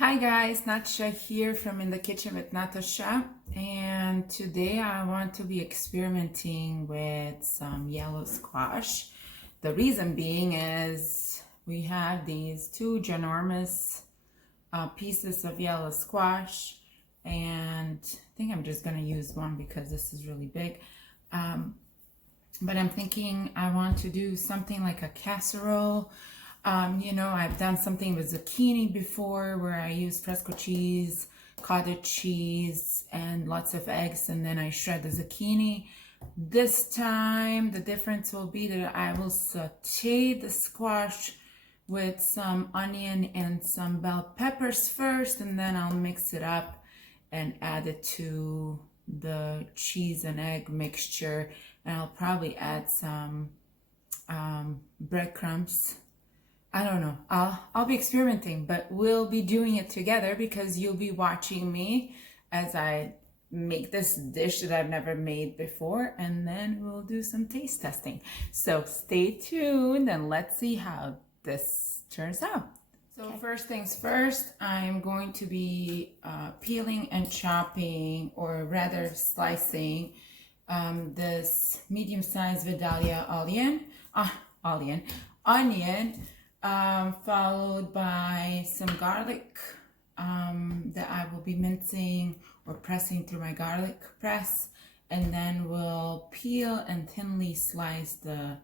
Hi guys, Nataša here from In the Kitchen with Nataša, and today I want to be experimenting with some yellow squash. The reason being is we have these two ginormous pieces of yellow squash, and I think I'm just gonna use one because this is really big. But I'm thinking I want to do something like a casserole. I've done something with zucchini before where I use fresco cheese, cottage cheese, and lots of eggs, and then I shred the zucchini. This time, the difference will be that I will saute the squash with some onion and some bell peppers first, and then I'll mix it up and add it to the cheese and egg mixture, and I'll probably add some breadcrumbs. I don't know. I'll be experimenting, but we'll be doing it together because you'll be watching me as I make this dish that I've never made before, and then we'll do some taste testing. So stay tuned and let's see how this turns out. So first things first, I'm going to be peeling and chopping, or rather slicing, this medium-sized Vidalia onion, followed by some garlic that I will be mincing or pressing through my garlic press, and then we'll peel and thinly slice the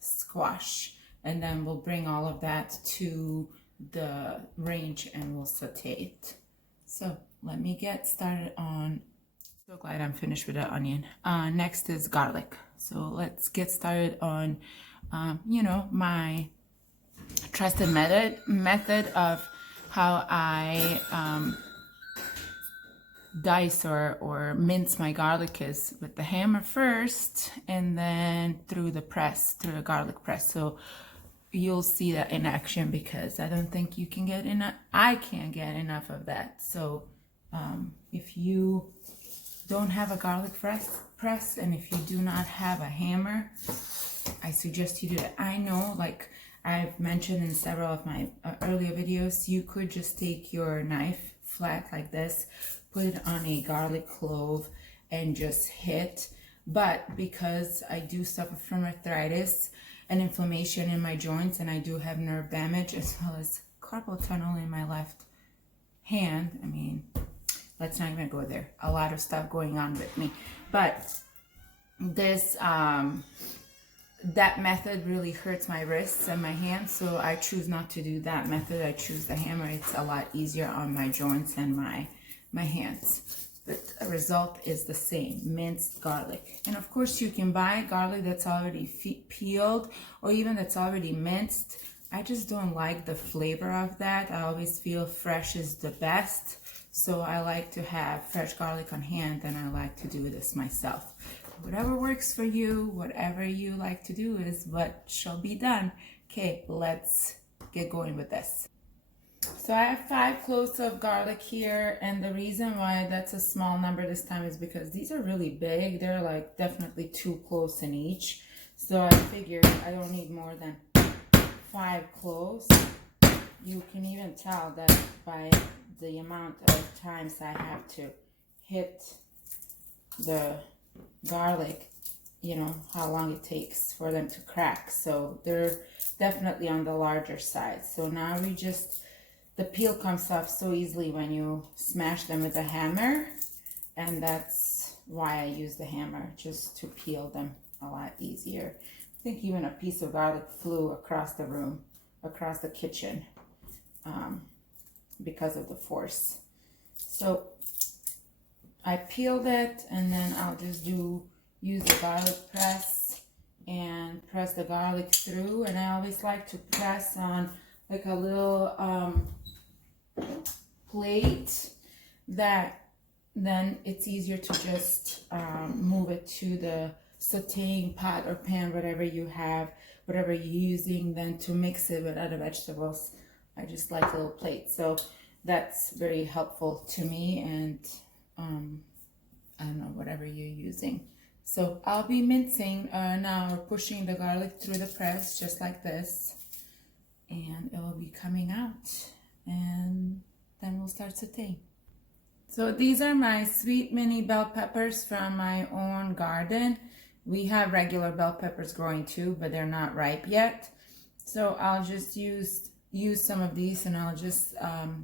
squash, and then we'll bring all of that to the range and we'll saute it. So let me get started on. So glad I'm finished with the onion. Next is garlic. So let's get started on my trusted method of how I dice or mince my garlic is with the hammer first, and then through the garlic press. So you'll see that in action because I don't think you can get enough. I can't get enough of that. So if you don't have a garlic press, and if you do not have a hammer, I suggest you do it. I know, like I've mentioned in several of my earlier videos, you could just take your knife flat like this, put it on a garlic clove, and just hit. But because I do suffer from arthritis and inflammation in my joints, and I do have nerve damage as well as carpal tunnel in my left hand, I mean, let's not even go there. A lot of stuff going on with me. But this that method really hurts my wrists and my hands, so I choose not to do that method. I choose the hammer. It's a lot easier on my joints and my hands. But the result is the same, minced garlic. And of course you can buy garlic that's already peeled or even that's already minced. I just don't like the flavor of that. I always feel fresh is the best. So I like to have fresh garlic on hand, and I like to do this myself. Whatever works for you, whatever you like to do is what shall be done. Okay, let's get going with this. So I have 5 cloves of garlic here, and the reason why that's a small number this time is because these are really big. They're like definitely 2 cloves in each. So I figured I don't need more than 5 cloves. You can even tell that by the amount of times I have to hit the garlic, how long it takes for them to crack. So they're definitely on the larger side. So now the peel comes off so easily when you smash them with a hammer, and that's why I use the hammer, just to peel them a lot easier. I think even a piece of garlic flew across the room, across the kitchen, because of the force. So I peeled it, and then I'll just use the garlic press and press the garlic through. And I always like to press on like a little plate, that then it's easier to just move it to the sautéing pot or pan, whatever you have, whatever you're using, then to mix it with other vegetables. I just like a little plate. So that's very helpful to me, and I don't know, whatever you're using. So I'll be mincing now, or pushing the garlic through the press just like this, and it will be coming out, and then we'll we'll start sautéing. So these are my sweet mini bell peppers from my own garden. We have regular bell peppers growing too, but they're not ripe yet. So I'll just use some of these, and I'll just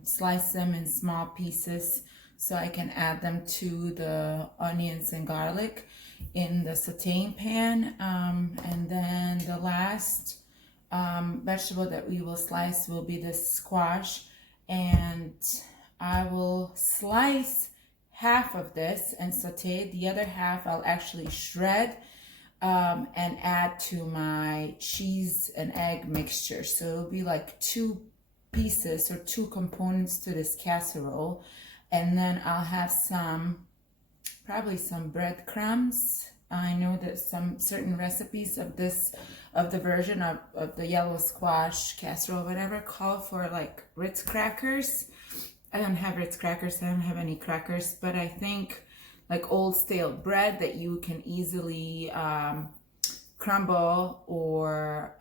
slice them in small pieces so I can add them to the onions and garlic in the sautéing pan. And then the last vegetable that we will slice will be the squash, and I will slice half of this and saute. The other half I'll actually shred and add to my cheese and egg mixture. So it'll be like 2 pieces or 2 components to this casserole. And then I'll have probably some breadcrumbs. I know that some certain recipes of the version of the yellow squash casserole, whatever, call for like Ritz crackers. I don't have Ritz crackers, I don't have any crackers, but I think like old stale bread that you can easily crumble or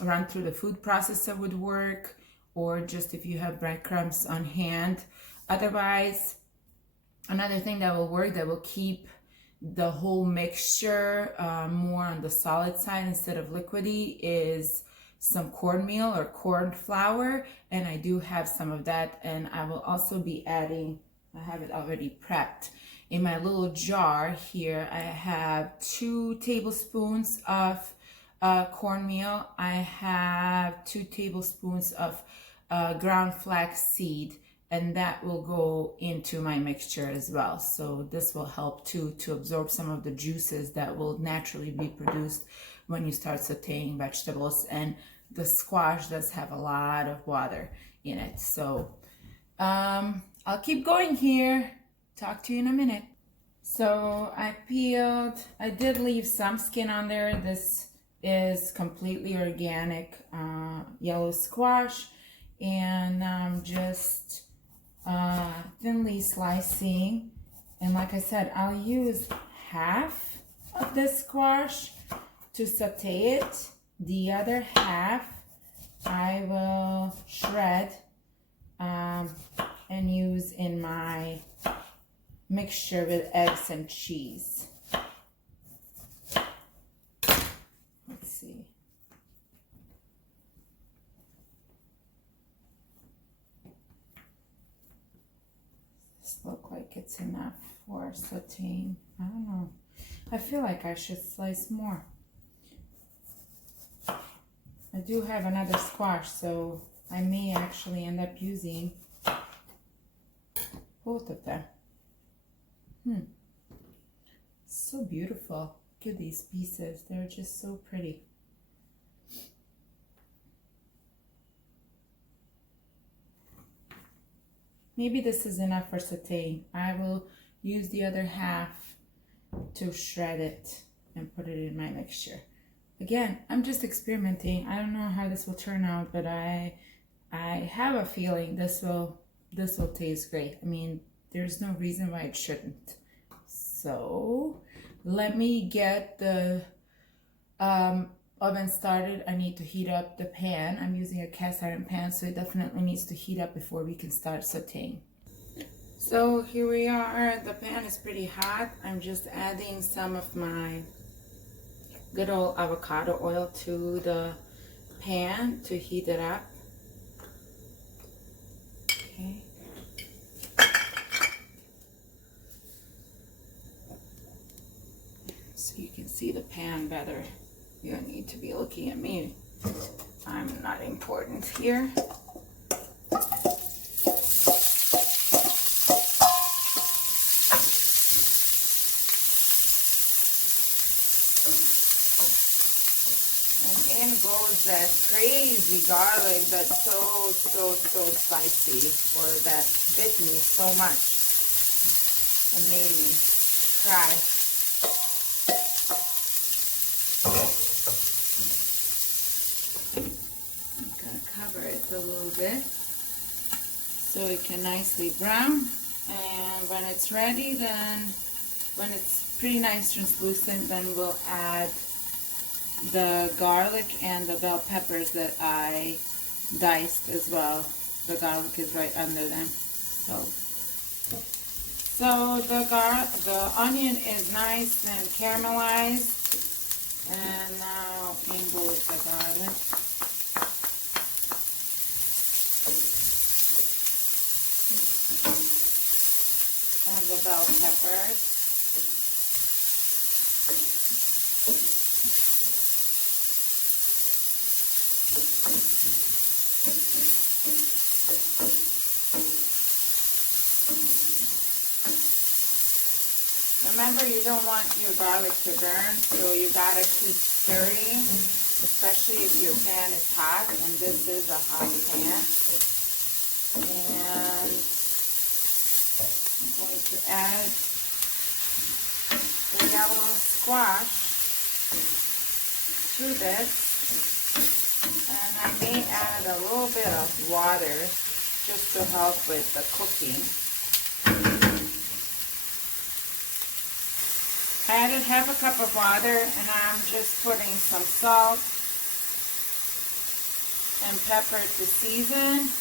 run through the food processor would work, or just if you have breadcrumbs on hand. Otherwise, another thing that will work, that will keep the whole mixture more on the solid side instead of liquidy, is some cornmeal or corn flour, and I do have some of that. And I will also be adding, I have it already prepped in my little jar here. I have 2 tablespoons of cornmeal. I have 2 tablespoons of ground flax seed, and that will go into my mixture as well. So this will help too to absorb some of the juices that will naturally be produced when you start sauteing vegetables. And the squash does have a lot of water in it. So I'll keep going here. Talk to you in a minute. So I did leave some skin on there. This is completely organic yellow squash, and I'm just thinly slicing. And like I said, I'll use half of the squash to saute it. The other half I will shred and use in my mixture with eggs and cheese. Let's see. Does this look like it's enough for sauteing? I don't know. I feel like I should slice more. I do have another squash, so I may actually end up using both of them. So beautiful. Look at these pieces. They're just so pretty. Maybe this is enough for sauteing. I will use the other half to shred it and put it in my mixture. Again, I'm just experimenting. I don't know how this will turn out, but I have a feeling this will taste great. I mean, there's no reason why it shouldn't. So let me get the oven started. I need to heat up the pan. I'm using a cast iron pan, so it definitely needs to heat up before we can start sauteing. So here we are. The pan is pretty hot. I'm just adding some of my good old avocado oil to the pan to heat it up. Okay. So you can see the pan better. You don't need to be looking at me. I'm not important here. And in goes that crazy garlic that's so spicy, or that bit me so much and made me cry. I'm gonna cover it a little bit so it can nicely brown, and when it's ready, then when it's pretty nice translucent, then we'll add the garlic and the bell peppers that I diced as well the garlic is right under them. So the onion is nice and caramelized, and now in goes the garlic. And the bell peppers. Remember, you don't want your garlic to burn, so you gotta keep stirring, especially if your pan is hot, and this is a hot pan. And I'm going to add the yellow squash to this, and I may add a little bit of water just to help with the cooking. I added half a cup of water, and I'm just putting some salt and pepper to season.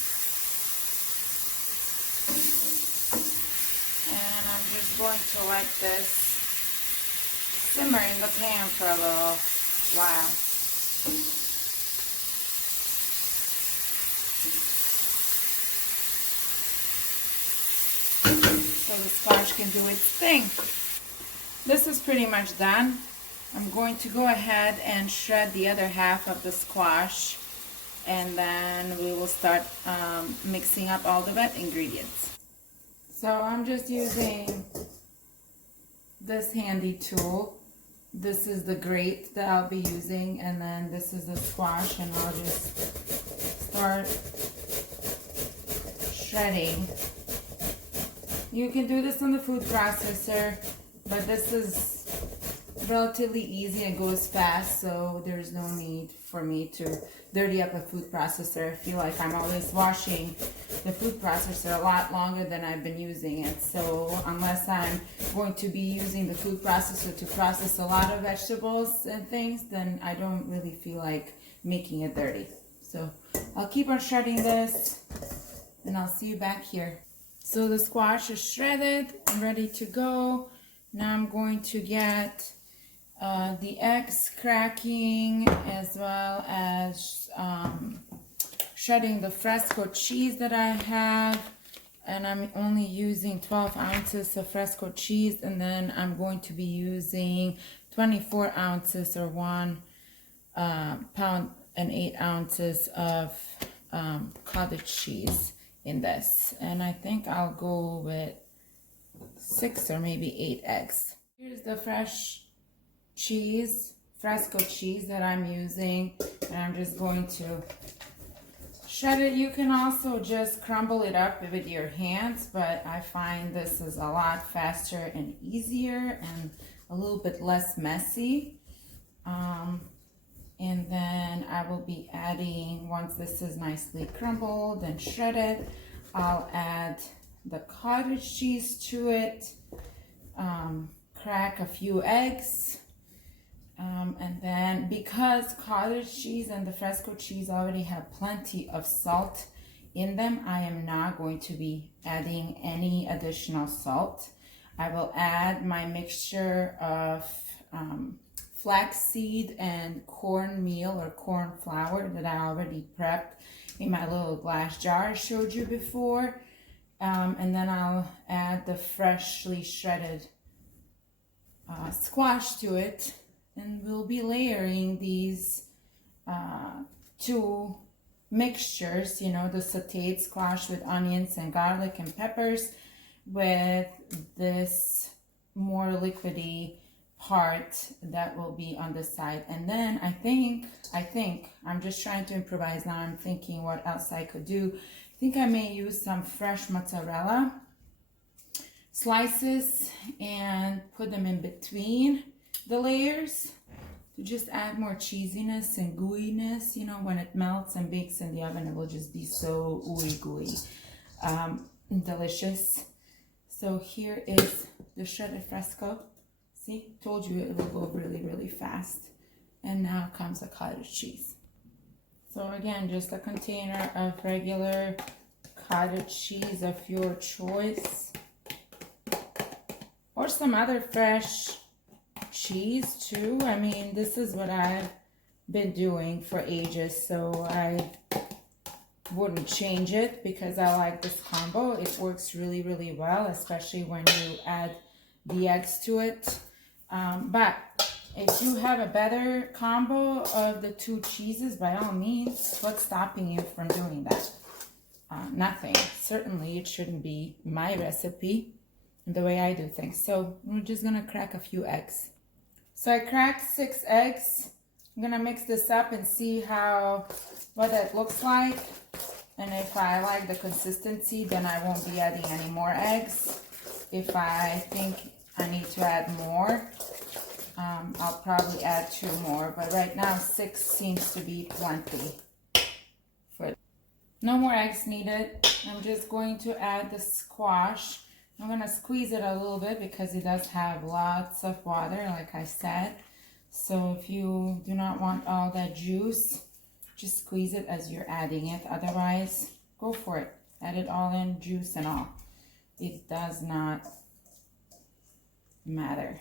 And I'm just going to let this simmer in the pan for a little while. So the squash can do its thing. This is pretty much done. I'm going to go ahead and shred the other half of the squash, and then we will start mixing up all the wet ingredients. So I'm just using this handy tool. This is the grate that I'll be using, and then this is the squash, and I'll just start shredding. You can do this on the food processor, but this is relatively easy and goes fast, so there's no need for me to dirty up a food processor. I feel like I'm always washing the food processor a lot longer than I've been using it. So unless I'm going to be using the food processor to process a lot of vegetables and things, then I don't really feel like making it dirty. So I'll keep on shredding this, and I'll see you back here. So the squash is shredded and ready to go. Now I'm going to get the eggs cracking, as well as shredding the fresco cheese that I have. And I'm only using 12 ounces of fresco cheese, and then I'm going to be using 24 ounces or 1 pound and 8 ounces of cottage cheese in this. And I think I'll go with 6 or maybe 8 eggs. Here's the fresh cheese, fresco cheese that I'm using, and I'm just going to shred it. You can also just crumble it up with your hands, but I find this is a lot faster and easier and a little bit less messy. And then I will be adding, once this is nicely crumbled and shredded, I'll add the cottage cheese to it, crack a few eggs, and then because cottage cheese and the fresco cheese already have plenty of salt in them, I am not going to be adding any additional salt. I will add my mixture of flaxseed and cornmeal or corn flour that I already prepped in my little glass jar I showed you before. And then I'll add the freshly shredded squash to it, and we'll be layering these two mixtures, you know, the sautéed squash with onions and garlic and peppers, with this more liquidy part that will be on the side. And then I think I'm just trying to improvise now. I'm thinking what else I could do. I think I may use some fresh mozzarella slices and put them in between the layers to just add more cheesiness and gooiness. You know, when it melts and bakes in the oven, it will just be so ooey gooey, delicious. So here is the shredded fresco. See, told you it will go really, really fast. And now comes the cottage cheese. So again, just a container of regular cottage cheese of your choice, or some other fresh cheese too. I mean, this is what I've been doing for ages, so I wouldn't change it because I like this combo. It works really, really well, especially when you add the eggs to it. But if you have a better combo of the two cheeses, by all means, what's stopping you from doing that? Nothing. Certainly, it shouldn't be my recipe, the way I do things. So we're just gonna crack a few eggs. So I cracked 6 eggs. I'm gonna mix this up and see what that looks like. And if I like the consistency, then I won't be adding any more eggs. If I think I need to add more, I'll probably add 2 more. But right now, 6 seems to be plenty. No more eggs needed. I'm just going to add the squash. I'm gonna squeeze it a little bit because it does have lots of water, like I said. So if you do not want all that juice, just squeeze it as you're adding it. Otherwise, go for it. Add it all in, juice and all. It does not matter.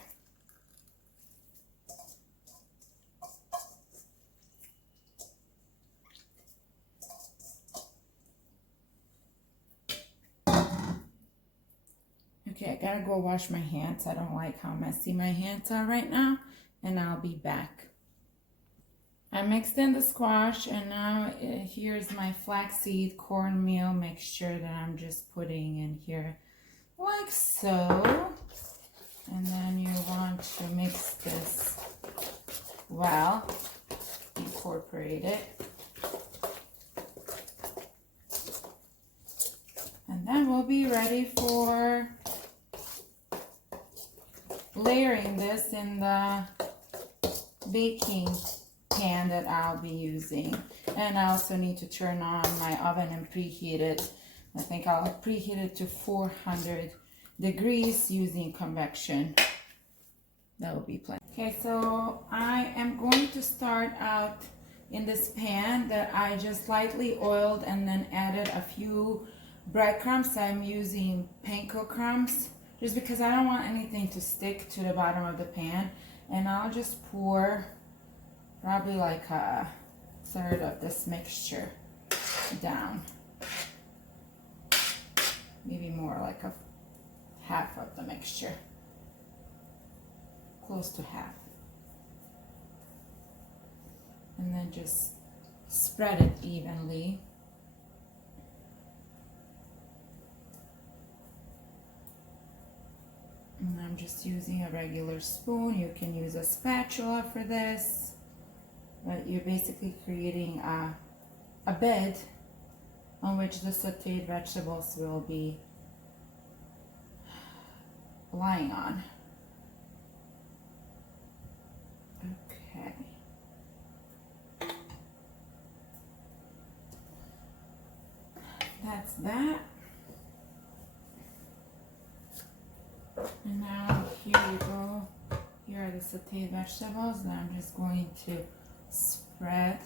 Okay, I gotta go wash my hands. I don't like how messy my hands are right now, and I'll be back. I mixed in the squash, and now here's my flaxseed cornmeal mixture that I'm just putting in here like so. And then you want to mix this well, incorporate it. And then we'll be ready for layering this in the baking pan that I'll be using. And I also need to turn on my oven and preheat it. I think I'll preheat it to 400 degrees using convection. That will be plenty. Okay, so I am going to start out in this pan that I just lightly oiled and then added a few breadcrumbs. I'm using Panko crumbs just because I don't want anything to stick to the bottom of the pan. And I'll just pour probably like a third of this mixture down. Maybe more, like a half of the mixture. Close to half. And then just spread it evenly. And I'm just using a regular spoon. You can use a spatula for this, but you're basically creating a bed on which the sautéed vegetables will be lying on. Okay. That's that. And now here you go. Here are the sautéed vegetables, and I'm just going to spread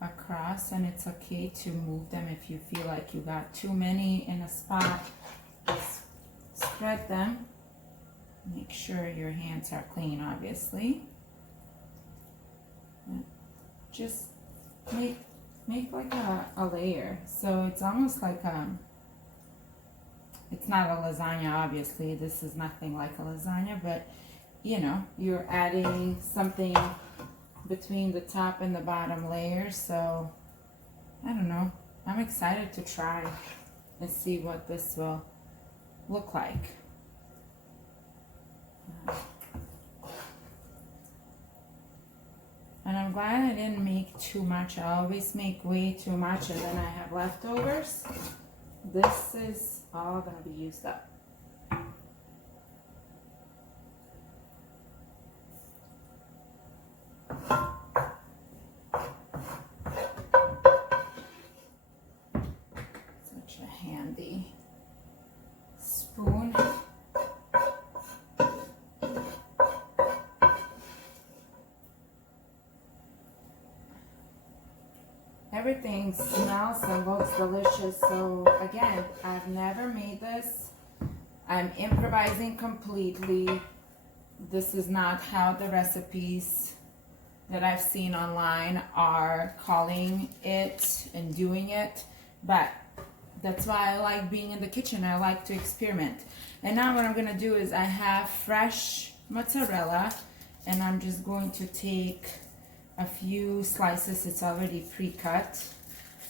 across, and it's okay to move them if you feel like you got too many in a spot. Just spread them. Make sure your hands are clean, obviously. And just make like a layer. So it's almost like it's not a lasagna, obviously. This is nothing like a lasagna, but you know, you're adding something between the top and the bottom layer. So I don't know. I'm excited to try and see what this will look like. And I'm glad I didn't make too much. I always make way too much and then I have leftovers. This is all gonna be used up. Such a handy spoon. Everything everything smells and looks delicious. So again, I've never made this. I'm improvising completely. This is not how the recipes that I've seen online are calling it and doing it, but that's why I like being in the kitchen. I like to experiment. And now what I'm gonna do is I have fresh mozzarella, and I'm just going to take a few slices. It's already pre-cut,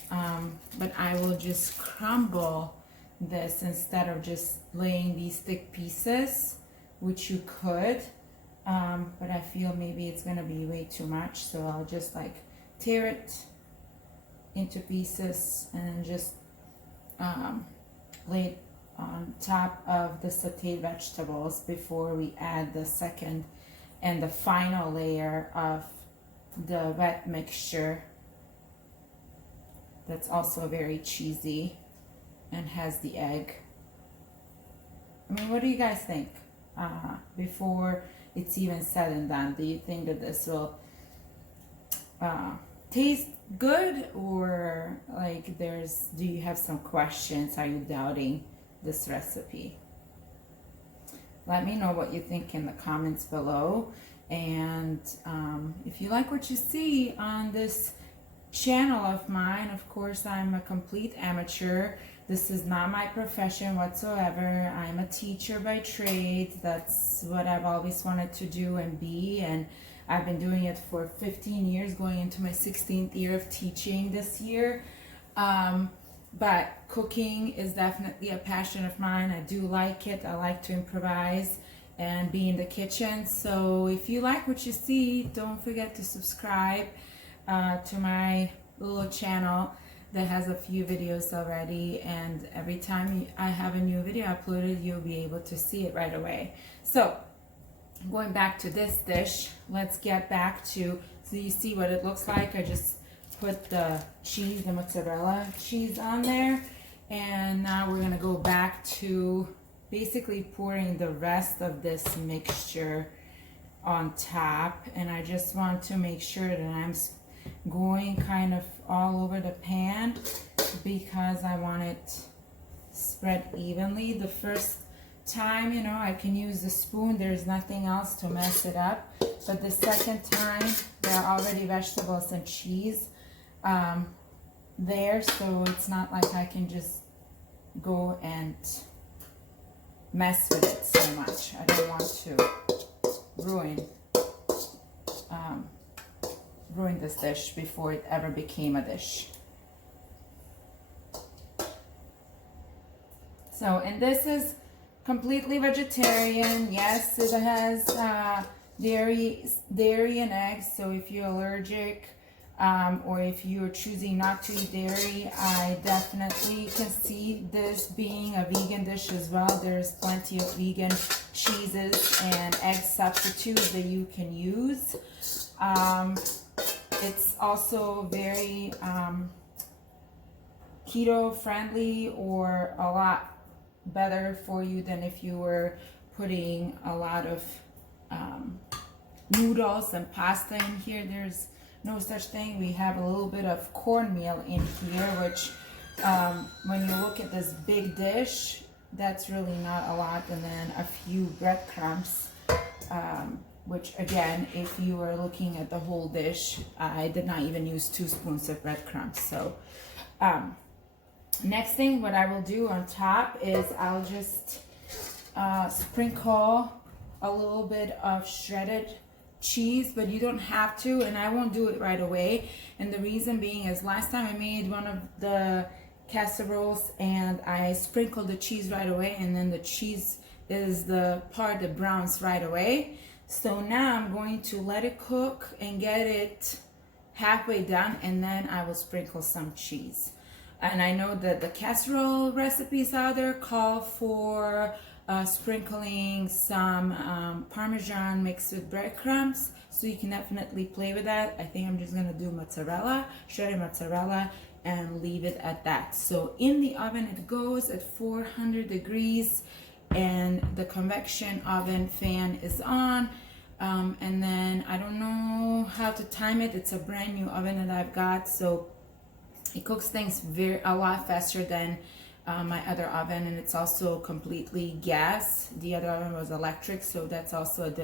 but I will just crumble this instead of just laying these thick pieces, which you could, but I feel maybe it's gonna be way too much, so I'll just like tear it into pieces and just lay it on top of the sautéed vegetables before we add the second and the final layer of the wet mixture that's also very cheesy and has the egg. I mean, what do you guys think before it's even said and done? Do you think that this will taste good, or like do you have some questions? Are you doubting this recipe? Let me know what you think in the comments below. And if you like what you see on this channel of mine, of course, I'm a complete amateur. This is not my profession whatsoever. I'm a teacher by trade. That's what I've always wanted to do and be, and I've been doing it for 15 years, going into my 16th year of teaching this year. But cooking is definitely a passion of mine. I do like it. I like to improvise and be in the kitchen. So if you like what you see, don't forget to subscribe to my little channel that has a few videos already, and every time I have a new video uploaded, you'll be able to see it right away. So going back to this dish, let's get back to, so you see what it looks like. I just put the cheese, the mozzarella cheese on there, and now we're gonna go back to basically pouring the rest of this mixture on top. And I just want to make sure that I'm going kind of all over the pan because I want it spread evenly. The first time, you know, I can use the spoon, there's nothing else to mess it up, but the second time there are already vegetables and cheese there, so it's not like I can just go and mess with it so much. I don't want to ruin this dish before it ever became a dish. So, and this is completely vegetarian. Yes, it has dairy and eggs, so if you're allergic or if you're choosing not to eat dairy, I definitely can see this being a vegan dish as well. There's plenty of vegan cheeses and egg substitutes that you can use. It's also very keto friendly, or a lot better for you than if you were putting a lot of noodles and pasta in here. There's no such thing. We have a little bit of cornmeal in here, which when you look at this big dish, that's really not a lot. And then a few breadcrumbs, which again, if you are looking at the whole dish, I did not even use 2 spoons of breadcrumbs. So next thing, what I will do on top is I'll just sprinkle a little bit of shredded cheese, but you don't have to, and I won't do it right away. And the reason being is last time I made one of the casseroles and I sprinkled the cheese right away, and then the cheese is the part that browns right away. So now I'm going to let it cook and get it halfway done, and then I will sprinkle some cheese. And I know that the casserole recipes out there call for sprinkling some parmesan mixed with breadcrumbs, so you can definitely play with that. I think I'm just gonna do mozzarella, shredded mozzarella, and leave it at that. So in the oven it goes at 400 degrees, and the convection oven fan is on. And then I don't know how to time it. It's a brand new oven that I've got, so It cooks things a lot faster than my other oven, and it's also completely gas. The other oven was electric, so that's also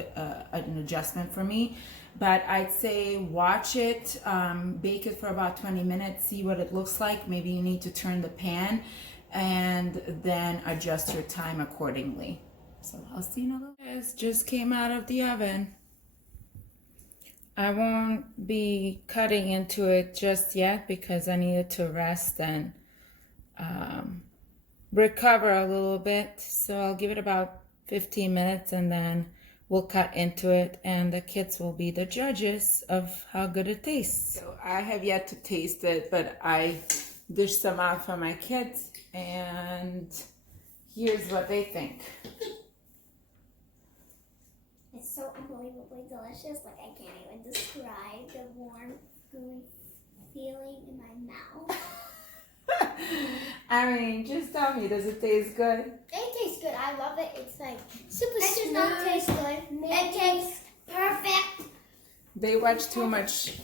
an adjustment for me. But I'd say watch it, bake it for about 20 minutes, see what it looks like. Maybe you need to turn the pan and then adjust your time accordingly. So I'll see you in a little bit. This just came out of the oven. I won't be cutting into it just yet because I need it to rest and recover a little bit. So I'll give it about 15 minutes and then we'll cut into it, and the kids will be the judges of how good it tastes. So I have yet to taste it, but I dished some out for my kids, and here's what they think. It's so unbelievably delicious, like I can't even describe the warm, gooey feeling in my mouth. I mean, just tell me, does it taste good? It tastes good. I love it. It's like super smooth. It does not taste good. It tastes perfect. They watch too much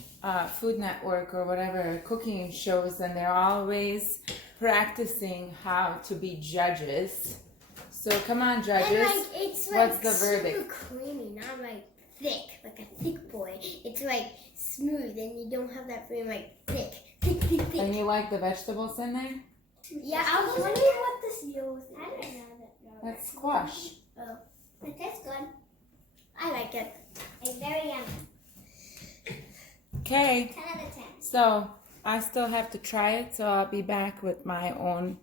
Food Network or whatever cooking shows, and they're always practicing how to be judges. So come on, judges. And like, it's like what's the verdict? Super creamy, not like thick, like a thick boy. It's like smooth, and you don't have that feeling like thick. And you like the vegetables in there? Yeah, I was wondering what this yellow thing is. I don't know that. That's squash. Oh, it tastes good. I like it. It's very yummy. Okay. 10 out of 10. So I still have to try it, so I'll be back with my own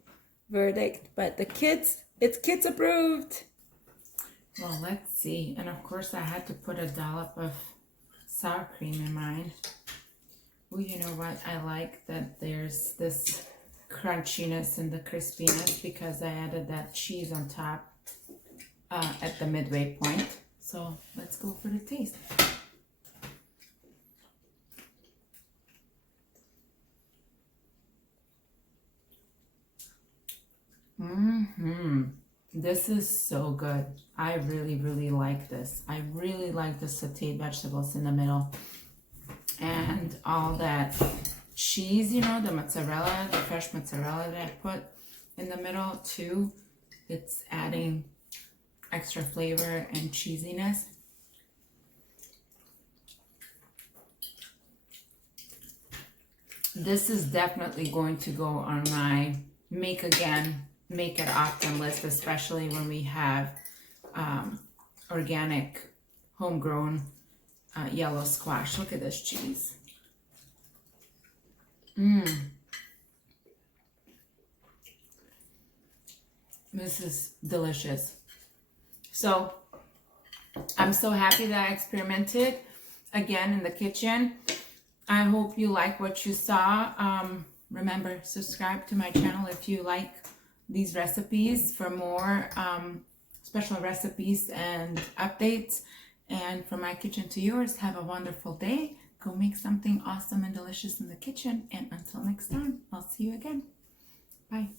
verdict. But the kids, it's kids approved. Well, let's see. And of course, I had to put a dollop of sour cream in mine. Well, you know what? I like that there's this crunchiness and the crispiness because I added that cheese on top at the midway point. So let's go for the taste. This is so good. I really, really like this. I really like the sauteed vegetables in the middle. And all that cheese, you know, the mozzarella, the fresh mozzarella that I put in the middle too. It's adding extra flavor and cheesiness. This is definitely going to go on my make again, make it often list, especially when we have organic, homegrown yellow squash. Look at this cheese. This is delicious. So I'm so happy that I experimented again in the kitchen. I hope you like what you saw. Remember, subscribe to my channel if you like these recipes for more special recipes and updates. And from my kitchen to yours, have a wonderful day. Go make something awesome and delicious in the kitchen. And until next time, I'll see you again. Bye.